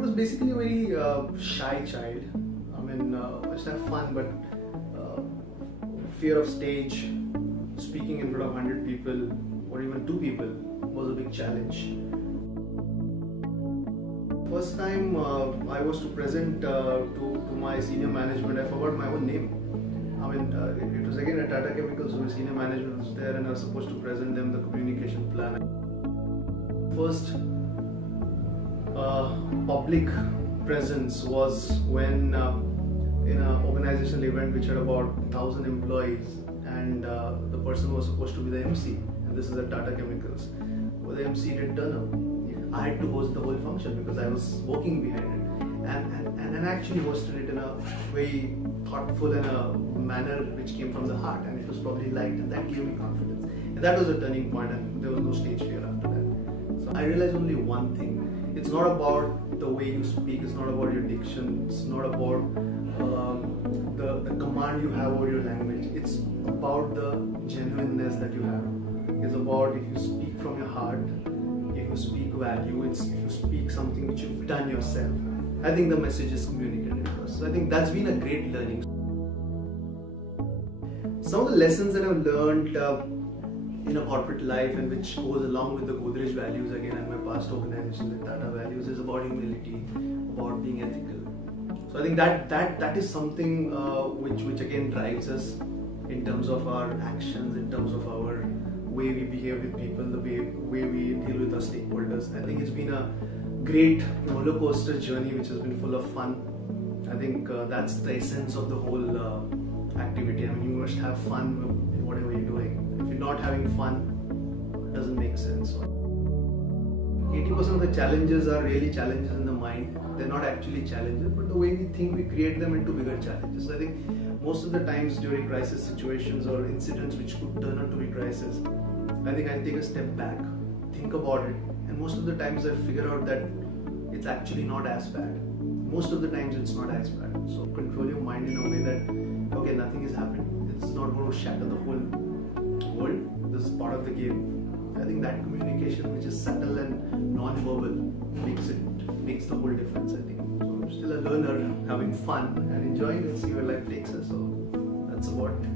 was basically a very shy child. I mean, I used to have fun, but fear of stage, speaking in front of 100 people or even 2 people was a big challenge. First time I was to present to my senior management, I forgot my own name. I mean, it was again at Tata Chemicals, so the senior management was there and I was supposed to present them the communication plan. First public presence was when in an organizational event which had about 1,000 employees, and the person was supposed to be the MC, and this is at Tata Chemicals. Well, the MC didn't turn up. I had to host the whole function because I was working behind it, and I actually hosted it in a very thoughtful and a manner which came from the heart, and it was probably liked, and that gave me confidence. And that was a turning point, and there was no stage fear after that. So I realized only one thing: it's not about the way you speak, it's not about your diction, it's not about the command you have over your language. It's about the genuineness that you have. It's about if you speak from your heart, if you speak value, if you speak something which you've done yourself. I think the message is communicated first. So I think that's been a great learning. Some of the lessons that I've learned in a corporate life, and which goes along with the Godrej values again and my past organizations with Tata values, is about humility, about being ethical. So I think that is something which again drives us in terms of our actions, in terms of our way we behave with people, the way we deal with our stakeholders. I think it's been a great roller coaster journey which has been full of fun. I think that's the essence of the whole activity. I mean, you must have fun in whatever you're doing. If you're not having fun, it doesn't make sense. 80% of the challenges are really challenges in the mind. They're not actually challenges, but the way we think, we create them into bigger challenges. So I think most of the times during crisis situations or incidents which could turn out to be crisis, I think I take a step back, think about it, and most of the times I figure out that it's actually not as bad. Most of the times it's not as bad. So control your mind in a way that, okay, nothing is happening. It's not going to shatter the whole world. This is part of the game. I think that communication, which is subtle and non-verbal, makes the whole difference. I think. So I'm still a learner, having fun and enjoying it, see where life takes us. So that's about it.